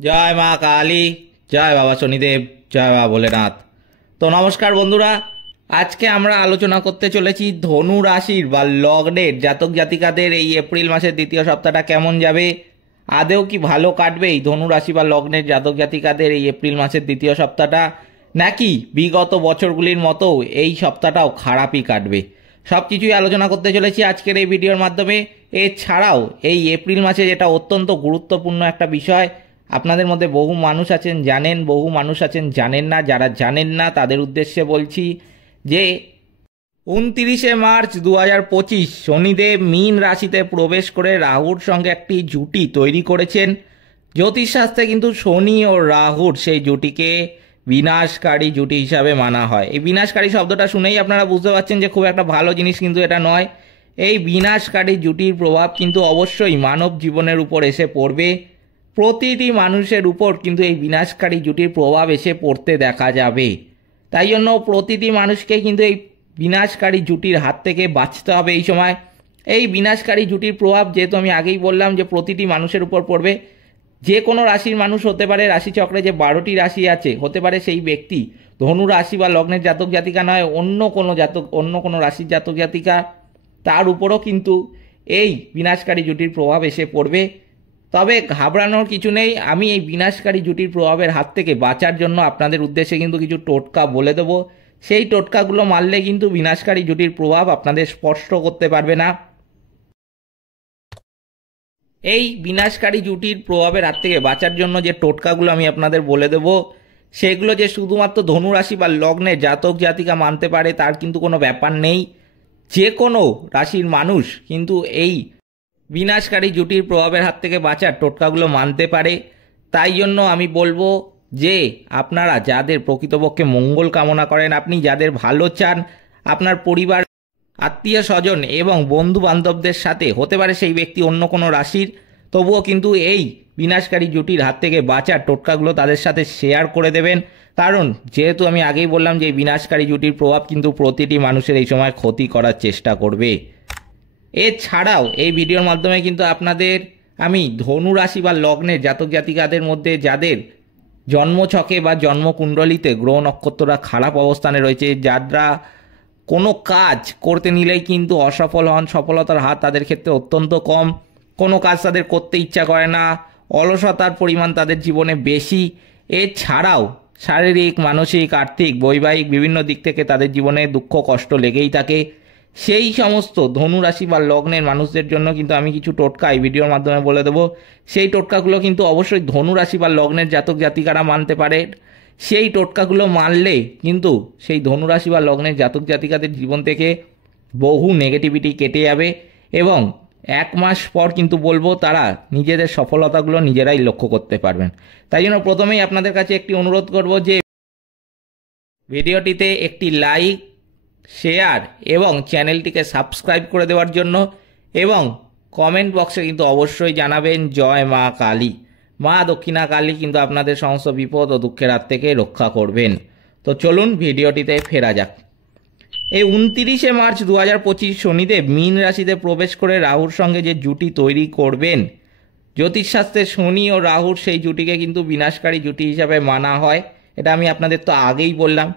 জয় মা কালী, জয় বাবা শনিদেব, জয় বাবা ভোলেনাথ। তো নমস্কার বন্ধুরা, আজকে আমরা আলোচনা করতে চলেছি ধনু রাশির বা লগ্নের জাতক জাতিকাদের এই এপ্রিল মাসের দ্বিতীয় সপ্তাহটা কেমন যাবে, আদেও কি ভালো কাটবে এই ধনু রাশি বা লগ্নের জাতক জাতিকাদের এই এপ্রিল মাসের দ্বিতীয় সপ্তাহটা, নাকি বিগত বছরগুলির মতো এই সপ্তাহটাও খারাপই কাটবে। সব কিছুই আলোচনা করতে চলেছি আজকের এই ভিডিওর মাধ্যমে। এছাড়াও এই এপ্রিল মাসে যেটা অত্যন্ত গুরুত্বপূর্ণ একটা বিষয়, আপনাদের মধ্যে বহু মানুষ আছেন জানেন, বহু মানুষ আছেন জানেন না। যারা জানেন না তাদের উদ্দেশ্যে বলছি যে 29শে মার্চ 2025 শনিদেব মীন রাশিতে প্রবেশ করে রাহুর সঙ্গে একটি জুটি তৈরি করেছেন। জ্যোতিষশাস্ত্রে কিন্তু শনি ও রাহুর সেই জুটিকে বিনাশকারী জুটি হিসাবে মানা হয়। এই বিনাশকারী শব্দটা শুনেই আপনারা বুঝতে পারছেন যে খুব একটা ভালো জিনিস কিন্তু এটা নয়। এই বিনাশকারী জুটির প্রভাব কিন্তু অবশ্যই মানব জীবনের উপর এসে পড়বে। প্রতিটি মানুষের উপর কিন্তু এই বিনাশকারী জুটির প্রভাব এসে পড়তে দেখা যাবে। তাই জন্য প্রতিটি মানুষকে কিন্তু এই বিনাশকারী জুটির হাত থেকে বাঁচতে হবে এই সময়। এই বিনাশকারী জুটির প্রভাব যেহেতু আমি আগেই বললাম যে প্রতিটি মানুষের উপর পড়বে, যে কোনো রাশির মানুষ হতে পারে, রাশিচক্রে যে 12টি রাশি আছে হতে পারে সেই ব্যক্তি ধনু রাশি বা লগ্নের জাতক জাতিকা নয়, অন্য কোনো রাশির জাতক জাতিকা, তার উপরও কিন্তু এই বিনাশকারী জুটির প্রভাব এসে পড়বে। তবে ঘাবড়ানোর কিছু নেই। আমি এই বিনাশকারী জুটির প্রভাবের হাত থেকে বাঁচার জন্য আপনাদের উদ্দেশ্যে কিন্তু কিছু টোটকা বলে দেবো। সেই টোটকাগুলো মানলে কিন্তু বিনাশকারী জুটির প্রভাব আপনাদের স্পর্শ করতে পারবে না। এই বিনাশকারী জুটির প্রভাবের হাত থেকে বাঁচার জন্য যে টোটকাগুলো আমি আপনাদের বলে দেব, সেগুলো যে শুধুমাত্র ধনু রাশি বা লগ্নে জাতক জাতিকা মানতে পারে তার কিন্তু কোনো ব্যাপার নেই। যে কোনো রাশির মানুষ কিন্তু এই বিনাশকারী জুটির প্রভাবের হাত থেকে বাঁচার টোটকাগুলো মানতে পারে। তাই জন্য আমি বলবো যে আপনারা যাদের প্রকৃতপক্ষে মঙ্গল কামনা করেন, আপনি যাদের ভালো চান, আপনার পরিবার, আত্মীয় স্বজন এবং বন্ধু বান্ধবদের সাথে, হতে পারে সেই ব্যক্তি অন্য কোনো রাশির, তবুও কিন্তু এই বিনাশকারী জুটির হাত থেকে বাঁচার টোটকাগুলো তাদের সাথে শেয়ার করে দেবেন। কারণ যেহেতু আমি আগেই বললাম যে এই বিনাশকারী জুটির প্রভাব কিন্তু প্রতিটি মানুষের এই সময় ক্ষতি করার চেষ্টা করবে। এছাড়াও এই ভিডিওর মাধ্যমে কিন্তু আপনাদের আমি ধনু রাশি বা লগ্নের জাতক জাতিকাদের মধ্যে যাদের জন্মছকে বা জন্মকুণ্ডলিতে গ্রহ নক্ষত্ররা খারাপ অবস্থানে রয়েছে, যারা কোনো কাজ করতে নিলেই কিন্তু অসফল হন, সফলতার হার তাদের ক্ষেত্রে অত্যন্ত কম, কোনো কাজ তাদের করতে ইচ্ছা করে না, অলসতার পরিমাণ তাদের জীবনে বেশি, এছাড়াও শারীরিক, মানসিক, আর্থিক, বৈবাহিক বিভিন্ন দিক থেকে তাদের জীবনে দুঃখ কষ্ট লেগেই থাকে, সেই সমস্ত ধনু রাশি বা লগ্নের মানুষদের জন্য কিন্তু আমি কিছু টোটকা এই ভিডিওর মাধ্যমে বলে দেবো। সেই টোটকাগুলো কিন্তু অবশ্যই ধনু রাশি বা লগ্নের জাতক জাতিকারা মানতে পারে। সেই টোটকাগুলো মানলে কিন্তু সেই ধনু রাশি বা লগ্নের জাতক জাতিকাদের জীবন থেকে বহু নেগেটিভিটি কেটে যাবে এবং 1 মাস পর কিন্তু বলবো তারা নিজেদের সফলতাগুলো নিজেরাই লক্ষ্য করতে পারবেন। তাই জন্য প্রথমেই আপনাদের কাছে একটি অনুরোধ করব যে ভিডিওটিতে একটি লাইক, শেয়ার এবং চ্যানেলটিকে সাবস্ক্রাইব করে দেওয়ার জন্য, এবং কমেন্ট বক্সে কিন্তু অবশ্যই জানাবেন জয় মা কালী। মা দক্ষিণা কালী কিন্তু আপনাদের সমস্ত বিপদ ও দুঃখের হাত থেকে রক্ষা করবেন। তো চলুন ভিডিওটিতে ফেরা যাক। এই 29শে মার্চ 2025 শনিদেব মীন রাশিতে প্রবেশ করে রাহুর সঙ্গে যে জুটি তৈরি করবেন, জ্যোতিষশাস্ত্রে শনি ও রাহুর সেই জুটিকে কিন্তু বিনাশকারী জুটি হিসাবে মানা হয়। এটা আমি আপনাদের তো আগেই বললাম।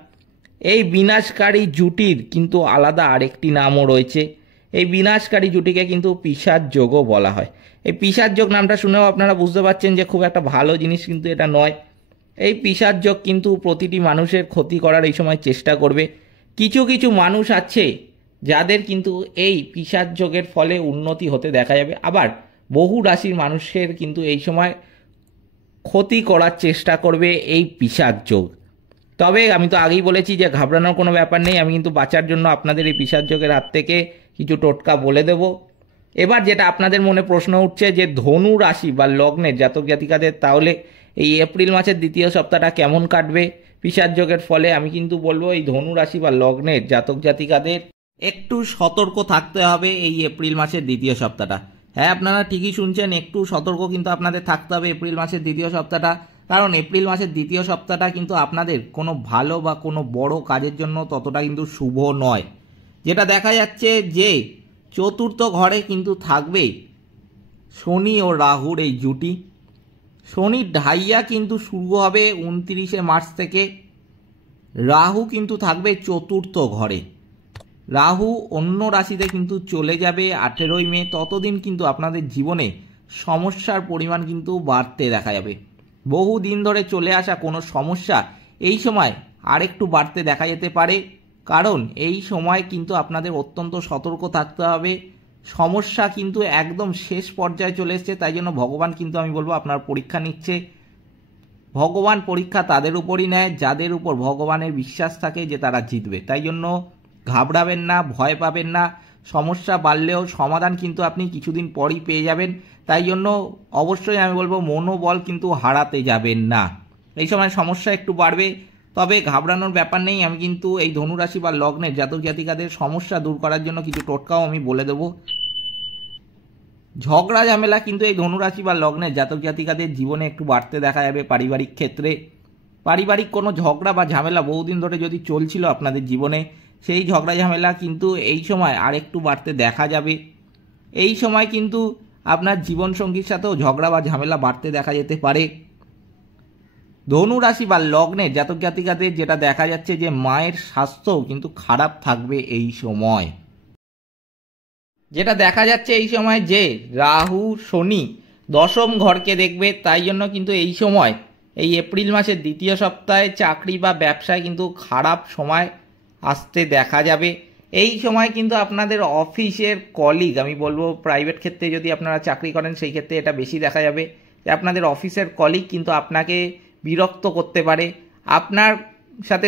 এই বিনাশকারী জুটির কিন্তু আলাদা আরেকটি নামও রয়েছে। এই বিনাশকারী জুটিকে কিন্তু পিশাচ যোগও বলা হয়। এই পিশাচ যোগ নামটা শুনেও আপনারা বুঝতে পারছেন যে খুব একটা ভালো জিনিস কিন্তু এটা নয়। এই পিশাচ যোগ কিন্তু প্রতিটি মানুষের ক্ষতি করার এই সময় চেষ্টা করবে। কিছু কিছু মানুষ আছে যাদের কিন্তু এই পিশাচ যোগের ফলে উন্নতি হতে দেখা যাবে, আবার বহু রাশির মানুষের কিন্তু এই সময় ক্ষতি করার চেষ্টা করবে এই পিশাচ যোগ। তবে আমি তো আগেই বলেছি যে ঘাবড়ানোর কোনো ব্যাপার নেই। আমি কিন্তু বাঁচার জন্য আপনাদের এই পিশাচ যোগের হাত থেকে কিছু টোটকা বলে দেব। এবার যেটা আপনাদের মনে প্রশ্ন উঠছে যে ধনু রাশি বা লগ্নের জাতক জাতিকাদের তাহলে এই এপ্রিল মাসের দ্বিতীয় সপ্তাহটা কেমন কাটবে পিশাচ যোগের ফলে, আমি কিন্তু বলবো এই ধনু রাশি বা লগ্নের জাতক জাতিকাদের একটু সতর্ক থাকতে হবে এই এপ্রিল মাসের দ্বিতীয় সপ্তাহটা। হ্যাঁ, আপনারা ঠিকই শুনছেন, একটু সতর্ক কিন্তু আপনাদের থাকতে হবে এপ্রিল মাসের দ্বিতীয় সপ্তাহটা। কারণ এপ্রিল মাসের দ্বিতীয় সপ্তাহটা কিন্তু আপনাদের কোনো ভালো বা কোনো বড় কাজের জন্য ততটা কিন্তু শুভ নয়। যেটা দেখা যাচ্ছে যে চতুর্থ ঘরে কিন্তু থাকবে শনি ও রাহুর এই জুটি। শনির ঢাইয়া কিন্তু শুরু হবে 29শে মার্চ থেকে। রাহু কিন্তু থাকবে চতুর্থ ঘরে। রাহু অন্য রাশিতে কিন্তু চলে যাবে 18ই মে। ততদিন কিন্তু আপনাদের জীবনে সমস্যার পরিমাণ কিন্তু বাড়তে দেখা যাবে। বহু দিন ধরে চলে আসা কোনো সমস্যা এই সময় আরেকটু বাড়তে দেখা যেতে পারে, কারণ এই সময় কিন্তু আপনাদের অত্যন্ত সতর্ক থাকতে হবে। সমস্যা কিন্তু একদম শেষ পর্যায়ে চলে এসছে, তাই জন্য ভগবান কিন্তু আমি বলবো আপনার পরীক্ষা নিচ্ছে। ভগবান পরীক্ষা তাদের উপরই নেয় যাদের উপর ভগবানের বিশ্বাস থাকে যে তারা জিতবে। তাই জন্য ঘাবড়াবেন না, ভয় পাবেন না। সমস্যা বাড়লেও সমাধান কিন্তু আপনি কিছুদিন পরই পেয়ে যাবেন। তাই জন্য অবশ্যই আমি বলবো মনোবল কিন্তু হারাতে যাবেন না। এই সময় সমস্যা একটু বাড়বে, তবে ঘাবড়ানোর ব্যাপার নেই। আমি কিন্তু এই ধনুরাশি বা লগ্নের জাতক জাতিকাদের সমস্যা দূর করার জন্য কিছু টোটকাও আমি বলে দেবো। ঝগড়া ঝামেলা কিন্তু এই ধনুরাশি বা লগ্নের জাতক জাতিকাদের জীবনে একটু বাড়তে দেখা যাবে। পারিবারিক ক্ষেত্রে পারিবারিক কোনো ঝগড়া বা ঝামেলা বহুদিন ধরে যদি চলছিল আপনাদের জীবনে, সেই ঝগড়া ঝামেলা কিন্তু এই সময় আরেকটু বাড়তে দেখা যাবে। এই সময় কিন্তু আপনার জীবনসঙ্গীর সাথেও ঝগড়া বা ঝামেলা বাড়তে দেখা যেতে পারে। ধনুরাশি বা লগ্নের জাতক জাতিকাদের যেটা দেখা যাচ্ছে যে মায়ের স্বাস্থ্যও কিন্তু খারাপ থাকবে এই সময়। যেটা দেখা যাচ্ছে এই সময় যে রাহু শনি দশম ঘরকে দেখবে, তাই জন্য কিন্তু এই সময় এই এপ্রিল মাসের দ্বিতীয় সপ্তাহে চাকরি বা ব্যবসায় কিন্তু খারাপ সময় আসতে দেখা যাবে। এই সময় কিন্তু আপনাদের অফিসের কলিগ, আমি বলবো প্রাইভেট ক্ষেত্রে যদি আপনারা চাকরি করেন সেই ক্ষেত্রে এটা বেশি দেখা যাবে যে আপনাদের অফিসের কলিগ কিন্তু আপনাকে বিরক্ত করতে পারে। আপনার সাথে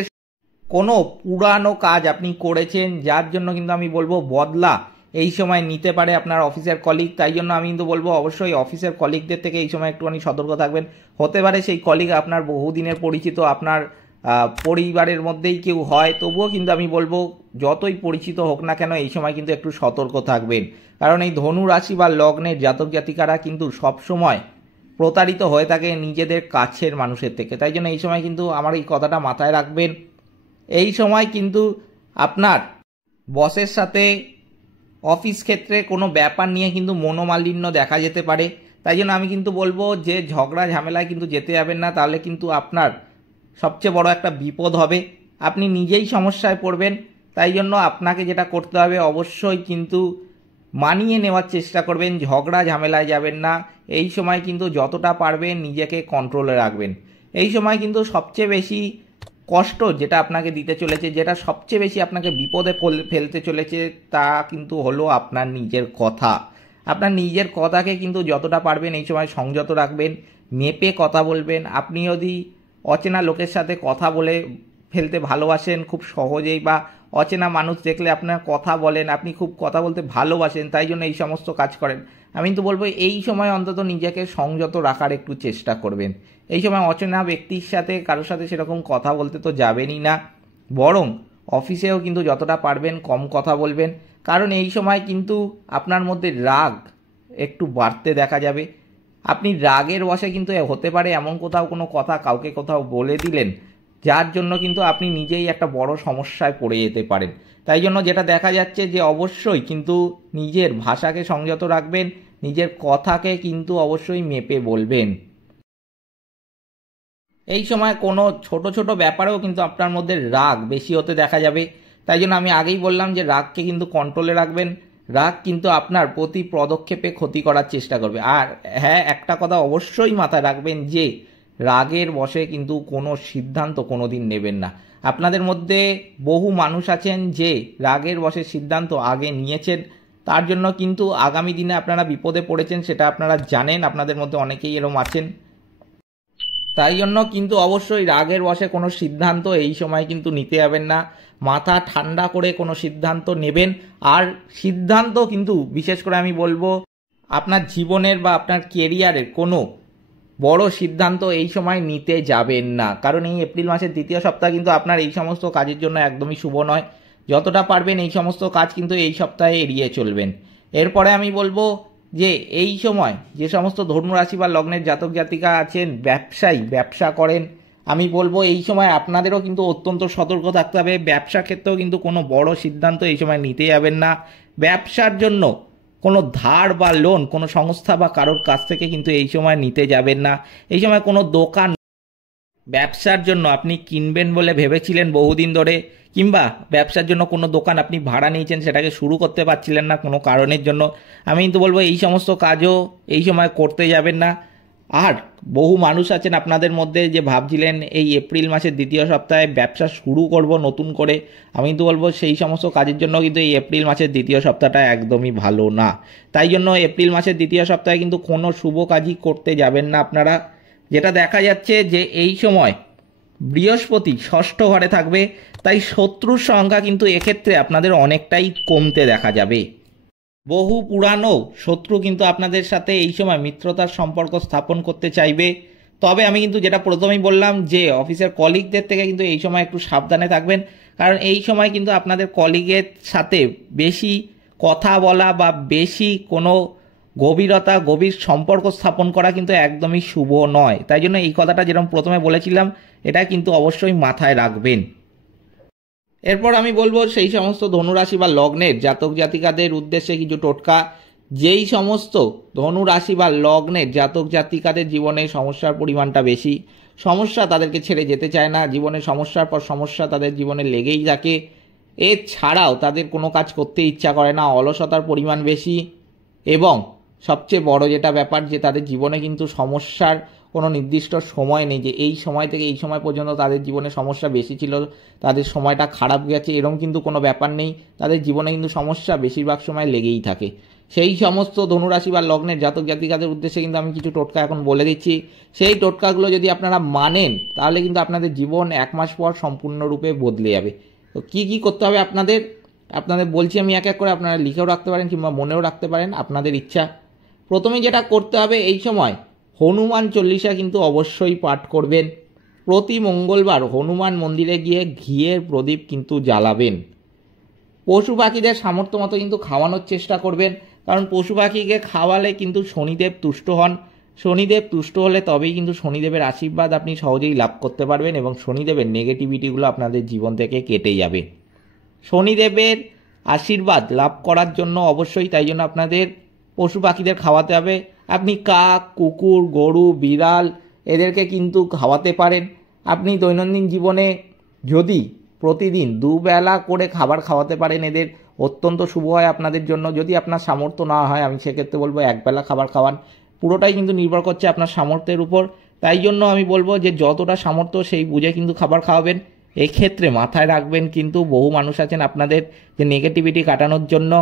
কোনো পুরানো কাজ আপনি করেছেন যার জন্য কিন্তু আমি বলবো বদলা এই সময় নিতে পারে আপনার অফিসের কলিগ। তাই জন্য আমি কিন্তু বলবো অবশ্যই অফিসের কলিগদের থেকে এই সময় একটুখানি সতর্ক থাকবেন। হতে পারে সেই কলিগ আপনার বহুদিনের পরিচিত, আপনার পরিবারের মধ্যেই কেউ হয়, তবুও কিন্তু আমি বলবো যতই পরিচিত হোক না কেন এই সময় কিন্তু একটু সতর্ক থাকবেন। কারণ এই ধনু রাশি বা লগ্নের জাতক জাতিকারা কিন্তু সবসময় প্রতারিত হয়ে থাকে নিজেদের কাছের মানুষের থেকে। তাই জন্য এই সময় কিন্তু আমার এই কথাটা মাথায় রাখবেন। এই সময় কিন্তু আপনার বসের সাথে অফিস ক্ষেত্রে কোনো ব্যাপার নিয়ে কিন্তু মনোমালিন্য দেখা যেতে পারে। তাই জন্য আমি কিন্তু বলবো যে ঝগড়া ঝামেলায় কিন্তু যেতে যাবেন না, তাহলে কিন্তু আপনার সবচেয়ে বড় একটা বিপদ হবে, আপনি নিজেই সমস্যায় পড়বেন। তাই জন্য আপনাকে যেটা করতে হবে অবশ্যই কিন্তু মানিয়ে নেওয়ার চেষ্টা করবেন, ঝগড়া ঝামেলায় যাবেন না। এই সময় কিন্তু যতটা পারবেন নিজেকে কন্ট্রোলে রাখবেন। এই সময় কিন্তু সবচেয়ে বেশি কষ্ট যেটা আপনাকে দিতে চলেছে, যেটা সবচেয়ে বেশি আপনাকে বিপদে ফেলতে চলেছে, তা কিন্তু হলো আপনার নিজের কথা। আপনার নিজের কথাকে কিন্তু যতটা পারবেন এই সময় সংযত রাখবেন, মেপে কথা বলবেন। আপনি যদি অচেনা লোকের সাথে কথা বলে ফেলতে ভালোবাসেন খুব সহজেই, বা অচেনা মানুষ দেখলে আপনার কথা বলেন, আপনি খুব কথা বলতে ভালোবাসেন, তাই জন্য এই সমস্ত কাজ করেন, আমি তো বলবো এই সময় অন্তত নিজেকে সংযত রাখার একটু চেষ্টা করবেন। এই সময় অচেনা ব্যক্তির সাথে কারোর সাথে সেরকম কথা বলতে তো যাবেনই না, বরং অফিসেও কিন্তু যতটা পারবেন কম কথা বলবেন। কারণ এই সময় কিন্তু আপনার মধ্যে রাগ একটু বাড়তে দেখা যাবে। আপনি রাগের বশে কিন্তু হতে পারে এমন কোথাও কোনো কথা কাউকে কোথাও বলে দিলেন, যার জন্য কিন্তু আপনি নিজেই একটা বড় সমস্যায় পড়ে যেতে পারেন। তাই জন্য যেটা দেখা যাচ্ছে যে অবশ্যই কিন্তু নিজের ভাষাকে সংযত রাখবেন, নিজের কথাকে কিন্তু অবশ্যই মেপে বলবেন। এই সময় কোনো ছোট ছোট ব্যাপারেও কিন্তু আপনার মধ্যে রাগ বেশি হতে দেখা যাবে। তাই জন্য আমি আগেই বললাম যে রাগকে কিন্তু কন্ট্রোলে রাখবেন। রাগ কিন্তু আপনার প্রতি পদক্ষেপে ক্ষতি করার চেষ্টা করবে। আর হ্যাঁ, একটা কথা অবশ্যই মাথায় রাখবেন যে রাগের বশে কিন্তু কোনো সিদ্ধান্ত কোনো দিন নেবেন না। আপনাদের মধ্যে বহু মানুষ আছেন যে রাগের বশে সিদ্ধান্ত আগে নিয়েছেন, তার জন্য কিন্তু আগামী দিনে আপনারা বিপদে পড়েছেন, সেটা আপনারা জানেন। আপনাদের মধ্যে অনেকেই এরকম আছেন। তাই জন্য কিন্তু অবশ্যই রাগের বশে কোনো সিদ্ধান্ত এই সময় কিন্তু নিতে যাবেন না। মাথা ঠান্ডা করে কোনো সিদ্ধান্ত নেবেন। আর সিদ্ধান্ত কিন্তু বিশেষ করে আমি বলবো আপনার জীবনের বা আপনার কেরিয়ারের কোনো বড় সিদ্ধান্ত এই সময় নিতে যাবেন না। কারণ এই এপ্রিল মাসের দ্বিতীয় সপ্তাহ কিন্তু আপনার এই সমস্ত কাজের জন্য একদমই শুভ নয়। যতটা পারবেন এই সমস্ত কাজ কিন্তু এই সপ্তাহে এড়িয়ে চলবেন। এরপরে আমি বলবো যে এই সময় যে সমস্ত ধনুরাশি বা লগ্নের জাতক জাতিকা আছেন, ব্যবসা করেন, আমি বলবো এই সময় আপনাদেরও কিন্তু অত্যন্ত সতর্ক থাকতে হবে। ব্যবসা ক্ষেত্রেও কিন্তু কোনো বড় সিদ্ধান্ত এই সময় নিতে যাবেন না। ব্যবসার জন্য কোনো ধার বা লোন কোনো সংস্থা বা কারোর কাছ থেকে কিন্তু এই সময় নিতে যাবেন না। এই সময় কোনো দোকান ব্যবসার জন্য আপনি কিনবেন বলে ভেবেছিলেন বহুদিন ধরে, কিংবা ব্যবসার জন্য কোনো দোকান আপনি ভাড়া নিয়েছেন সেটাকে শুরু করতে পারছিলেন না কোনো কারণের জন্য, আমি কিন্তু বলবো এই সমস্ত কাজও এই সময় করতে যাবেন না। আর বহু মানুষ আছেন আপনাদের মধ্যে যে ভাবছিলেন এই এপ্রিল মাসের দ্বিতীয় সপ্তাহে ব্যবসা শুরু করব নতুন করে, আমি কিন্তু বলবো সেই সমস্ত কাজের জন্য কিন্তু এই এপ্রিল মাসের দ্বিতীয় সপ্তাহটা একদমই ভালো না। তাই জন্য এপ্রিল মাসের দ্বিতীয় সপ্তাহে কিন্তু কোনো শুভ কাজই করতে যাবেন না আপনারা। যেটা দেখা যাচ্ছে যে এই সময় বৃহস্পতি ষষ্ঠ ঘরে থাকবে, তাই শত্রুর সংখ্যা কিন্তু এক্ষেত্রে আপনাদের অনেকটাই কমতে দেখা যাবে। বহু পুরানো শত্রু কিন্তু আপনাদের সাথে এই সময় মিত্রতার সম্পর্ক স্থাপন করতে চাইবে। তবে আমি কিন্তু যেটা প্রথমেই বললাম যে অফিসের কলিগদের থেকে কিন্তু এই সময় একটু সাবধানে থাকবেন, কারণ এই সময় কিন্তু আপনাদের কলিগের সাথে বেশি কথা বলা বা বেশি কোনো গভীর সম্পর্ক স্থাপন করা কিন্তু একদমই শুভ নয়। তাই জন্য এই কথাটা যেরকম প্রথমে বলেছিলাম এটা কিন্তু অবশ্যই মাথায় রাখবেন। এরপর আমি বলবো সেই সমস্ত ধনুরাশি বা লগ্নের জাতক জাতিকাদের উদ্দেশ্যে কিছু টোটকা। যেই সমস্ত ধনুরাশি বা লগ্নের জাতক জাতিকাদের জীবনে সমস্যার পরিমাণটা বেশি, সমস্যা তাদেরকে ছেড়ে যেতে চায় না, জীবনে সমস্যার পর সমস্যা তাদের জীবনে লেগেই থাকে, এছাড়াও তাদের কোনো কাজ করতে ইচ্ছা করে না, অলসতার পরিমাণ বেশি, এবং সবচেয়ে বড় যেটা ব্যাপার যে তাদের জীবনে কিন্তু সমস্যার কোনো নির্দিষ্ট সময় নেই যে এই সময় থেকে এই সময় পর্যন্ত তাদের জীবনে সমস্যা বেশি ছিল, তাদের সময়টা খারাপ গেছে, এরকম কিন্তু কোনো ব্যাপার নেই। তাদের জীবনে কিন্তু সমস্যা বেশিরভাগ সময় লেগেই থাকে। সেই সমস্ত ধনুরাশি বা লগ্নের জাতক জাতিকাদের উদ্দেশ্যে কিন্তু আমি কিছু টোটকা এখন বলে দিচ্ছি। সেই টোটকাগুলো যদি আপনারা মানেন তাহলে কিন্তু আপনাদের জীবন এক মাস পর সম্পূর্ণরূপে বদলে যাবে। তো কী কী করতে হবে আপনাদের বলছি আমি এক এক করে, আপনারা লিখেও রাখতে পারেন কিংবা মনেও রাখতে পারেন, আপনাদের ইচ্ছা। প্রথমে যেটা করতে হবে এই সময় হনুমান চল্লিশা কিন্তু অবশ্যই পাঠ করবেন। প্রতি মঙ্গলবার হনুমান মন্দিরে গিয়ে ঘিয়ের প্রদীপ কিন্তু জ্বালাবেন। পশু পাখিদের সামর্থ্য মতো কিন্তু খাওয়ানোর চেষ্টা করবেন, কারণ পশু পাখিকে খাওয়ালে কিন্তু শনিদেব তুষ্ট হন। শনিদেব তুষ্ট হলে তবেই কিন্তু শনিদেবের আশীর্বাদ আপনি সহজেই লাভ করতে পারবেন এবং শনিদেবের নেগেটিভিটিগুলো আপনাদের জীবন থেকে কেটে যাবে। শনিদেবের আশীর্বাদ লাভ করার জন্য অবশ্যই তাই জন্য আপনাদের পশু পাখিদের খাওয়াতে হবে। আপনি কাক, কুকুর, গরু, বিড়াল এদেরকে কিন্তু খাওয়াতে পারেন। আপনি দৈনন্দিন জীবনে যদি প্রতিদিন দুবেলা করে খাবার খাওয়াতে পারেন এদের অত্যন্ত শুভ হয় আপনাদের জন্য। যদি আপনার সামর্থ্য না হয় আমি সেক্ষেত্রে বলবো একবেলা খাবার খাওয়ান। পুরোটাই কিন্তু নির্ভর করছে আপনার সামর্থ্যের উপর। তাই জন্য আমি বলবো যে যতটা সামর্থ্য সেই বুঝে কিন্তু খাবার খাওয়াবেন। এক্ষেত্রে মাথায় রাখবেন কিন্তু বহু মানুষ আছেন আপনাদের যে নেগেটিভিটি কাটানোর জন্য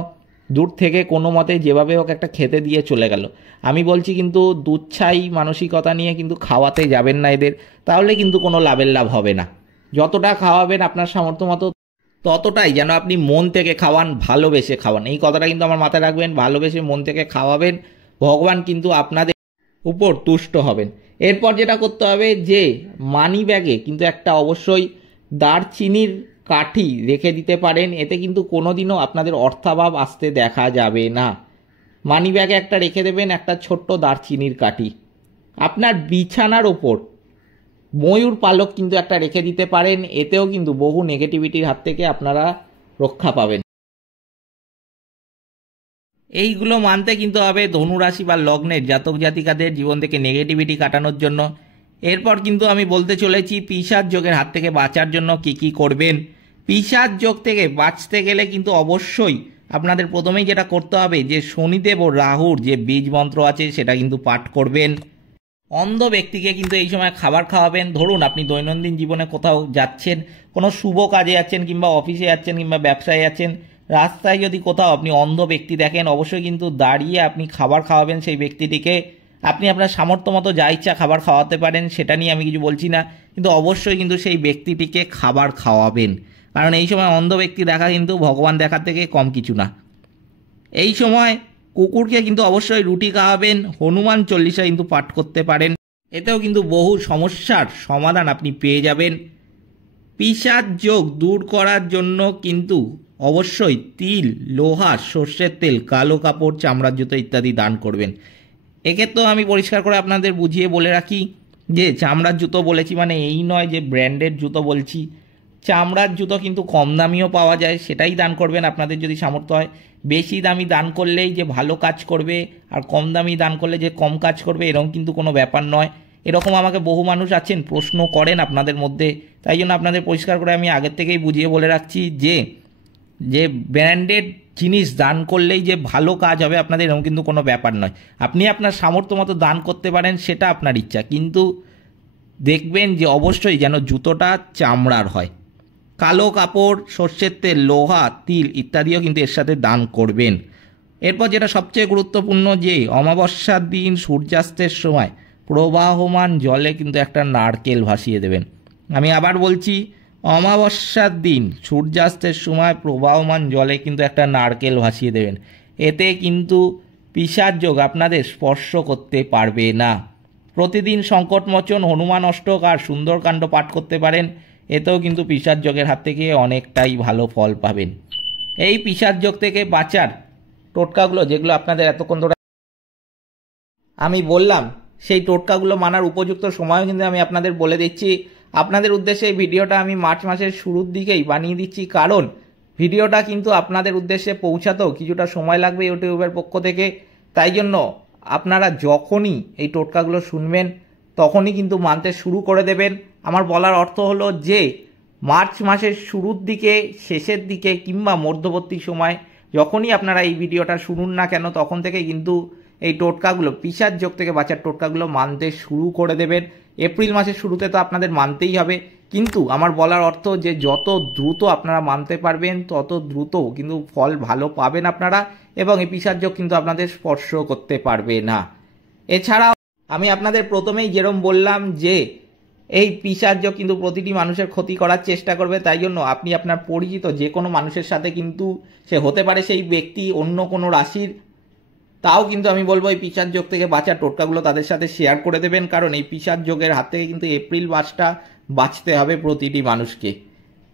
দূর থেকে কোনো মতে যেভাবে হোক একটা খেতে দিয়ে চলে গেল। আমি বলছি কিন্তু দুচ্ছাই মানসিকতা নিয়ে কিন্তু খাওয়াতে যাবেন না এদের, তাহলে কিন্তু কোনো লাভের লাভ হবে না। যতটা খাওয়াবেন আপনার সামর্থ্য মতো ততটাই যেন আপনি মন থেকে খাওয়ান, ভালোবেসে খাওয়ান। এই কথাটা কিন্তু আমার মাথায় রাখবেন, ভালোবেসে মন থেকে খাওয়াবেন, ভগবান কিন্তু আপনাদের উপর তুষ্ট হবেন। এরপর যেটা করতে হবে যে মানি ব্যাগে কিন্তু একটা অবশ্যই দারচিনির কাঠি রেখে দিতে পারেন, এতে কিন্তু কোনোদিনও আপনাদের অর্থাভাব আসতে দেখা যাবে না। মানি ব্যাগে একটা রেখে দেবেন একটা ছোট্ট দারচিনির কাঠি। আপনার বিছানার ওপর ময়ূর পালক কিন্তু একটা রেখে দিতে পারেন, এতেও কিন্তু বহু নেগেটিভিটির হাত থেকে আপনারা রক্ষা পাবেন। এইগুলো মানতে কিন্তু হবে ধনুরাশি বা লগ্নের জাতক জাতিকাদের জীবন থেকে নেগেটিভিটি কাটানোর জন্য। এরপর কিন্তু আমি বলতে চলেছি পিশাচ যোগের হাত থেকে বাঁচার জন্য কি কি করবেন। পিশাচ যোগ থেকে বাঁচতে গেলে কিন্তু অবশ্যই আপনাদের প্রথমেই যেটা করতে হবে যে শনিদেব ও রাহুর যে বীজ মন্ত্র আছে সেটা কিন্তু পাঠ করবেন। অন্ধ ব্যক্তিকে কিন্তু এই সময় খাবার খাওয়াবেন। ধরুন আপনি দৈনন্দিন জীবনে কোথাও যাচ্ছেন, কোনো শুভ কাজে যাচ্ছেন কিংবা অফিসে যাচ্ছেন কিংবা ব্যবসায় যাচ্ছেন, রাস্তায় যদি কোথাও আপনি অন্ধ ব্যক্তি দেখেন অবশ্যই কিন্তু দাঁড়িয়ে আপনি খাবার খাওয়াবেন সেই ব্যক্তিটিকে। আপনি আপনার সামর্থ্য মতো যা ইচ্ছা খাবার খাওয়াতে পারেন, সেটা নিয়ে আমি কিছু বলছি না, কিন্তু অবশ্যই কিন্তু সেই ব্যক্তিটিকে খাবার খাওয়াবেন, কারণ এই সময় অন্ধ ব্যক্তি দেখা কিন্তু ভগবান দেখার থেকে কম কিছু না। এই সময় কুকুরকে কিন্তু অবশ্যই রুটি খাওয়াবেন, হনুমান চল্লিশা কিন্তু পাঠ করতে পারেন, এতেও কিন্তু বহু সমস্যার সমাধান আপনি পেয়ে যাবেন। পিশাচ যোগ দূর করার জন্য কিন্তু অবশ্যই তিল, লোহা, সর্ষের তেল, কালো কাপড়, চামড়ার জুতো ইত্যাদি দান করবেন। এক্ষেত্রেও আমি পরিষ্কার করে আপনাদের বুঝিয়ে বলে রাখি যে চামড়ার জুতো বলেছি মানে এই নয় যে ব্র্যান্ডেড জুতো বলছি। চামড়ার জুতো কিন্তু কম দামিও পাওয়া যায়, সেটাই দান করবেন আপনাদের যদি সামর্থ্য হয়। বেশি দামি দান করলেই যে ভালো কাজ করবে আর কম দামি দান করলে যে কম কাজ করবে এরকম কিন্তু কোনো ব্যাপার নয়। এরকম আমাকে বহু মানুষ আছেন প্রশ্ন করেন আপনাদের মধ্যে, তাই জন্য আপনাদের পরিষ্কার করে আমি আগের থেকেই বুঝিয়ে বলে রাখছি যে ব্র্যান্ডেড জিনিস দান করলেই যে ভালো কাজ হবে আপনাদের এরকম কিন্তু কোনো ব্যাপার নয়। আপনি আপনার সামর্থ্য মতো দান করতে পারেন, সেটা আপনার ইচ্ছা, কিন্তু দেখবেন যে অবশ্যই যেন জুতোটা চামড়ার হয়। কালো কাপড়, সর্ষের তেল, লোহা, তিল ইত্যাদিও কিন্তু এর সাথে দান করবেন। এরপর যেটা সবচেয়ে গুরুত্বপূর্ণ, যে অমাবস্যার দিন সূর্যাস্তের সময় প্রবাহমান জলে কিন্তু একটা নারকেল ভাসিয়ে দেবেন। আমি আবার বলছি, অমাবস্যার দিন সূর্যাস্তের সময় প্রবাহমান জলে কিন্তু একটা নারকেল ভাসিয়ে দেবেন। এতে কিন্তু পিশাচ যোগ আপনাদের স্পর্শ করতে পারবে না। প্রতিদিন সংকটমোচন, হনুমান অষ্টক আর সুন্দরকাণ্ড পাঠ করতে পারেন, এতেও কিন্তু পিশাচ যোগের হাত থেকে অনেকটাই ভালো ফল পাবেন। এই পিশাচ যোগ থেকে বাঁচার টোটকাগুলো যেগুলো আপনাদের এতক্ষণ ধরে আমি বললাম, সেই টোটকাগুলো মানার উপযুক্ত সময়ও কিন্তু আমি আপনাদের বলে দিচ্ছি। আপনাদের উদ্দেশ্যে এই ভিডিওটা আমি মার্চ মাসের শুরুর দিকেই বানিয়ে দিচ্ছি, কারণ ভিডিওটা কিন্তু আপনাদের উদ্দেশ্যে পৌঁছাতেও কিছুটা সময় লাগবে ইউটিউবের পক্ষ থেকে। তাই জন্য আপনারা যখনই এই টোটকাগুলো শুনবেন তখনই কিন্তু মানতে শুরু করে দেবেন। আমার বলার অর্থ হলো যে মার্চ মাসের শুরুর দিকে, শেষের দিকে কিংবা মধ্যবর্তী সময় যখনই আপনারা এই ভিডিওটা শুনুন না কেন, তখন থেকে কিন্তু এই টোটকাগুলো, পিশাচ যোগ থেকে বাঁচার টোটকাগুলো মানতে শুরু করে দেবেন। এপ্রিল মাসের শুরুতে তো আপনাদের মানতেই হবে, কিন্তু আমার বলার অর্থ যে যত দ্রুত আপনারা মানতে পারবেন তত দ্রুত কিন্তু ফল ভালো পাবেন আপনারা, এবং এই পিশাচ যোগ কিন্তু আপনাদের স্পর্শ করতে পারবে না। এছাড়াও আমি আপনাদের প্রথমেই যেরকম বললাম যে এই পিশাচ যোগ কিন্তু প্রতিটি মানুষের ক্ষতি করার চেষ্টা করবে, তাই জন্য আপনি আপনার পরিচিত যে কোনো মানুষের সাথে কিন্তু, সে হতে পারে সেই ব্যক্তি অন্য কোনো রাশির, তাও কিন্তু আমি বলবো এই পিশাচ যোগ থেকে বাঁচার টোটকাগুলো তাদের সাথে শেয়ার করে দেবেন, কারণ এই পিশাচ যোগের হাত থেকে কিন্তু এপ্রিল মাসটা বাঁচতে হবে প্রতিটি মানুষকে।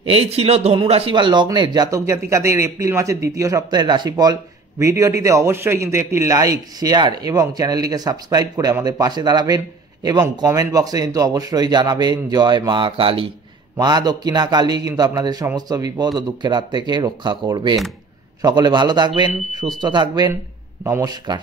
এই ছিল ধনুরাশি বা লগ্নের জাতক জাতিকাদের এপ্রিল মাসের দ্বিতীয় সপ্তাহের রাশিফল। ভিডিওটিতে অবশ্যই কিন্তু একটি লাইক, শেয়ার এবং চ্যানেলটিকে সাবস্ক্রাইব করে আমাদের পাশে দাঁড়াবেন, এবং কমেন্ট বক্সে কিন্তু অবশ্যই জানাবেন জয় মা কালী। মা দক্ষিণা কালী কিন্তু আপনাদের সমস্ত বিপদ ও দুঃখের হাত থেকে রক্ষা করবেন। সকলে ভালো থাকবেন, সুস্থ থাকবেন। নমস্কার।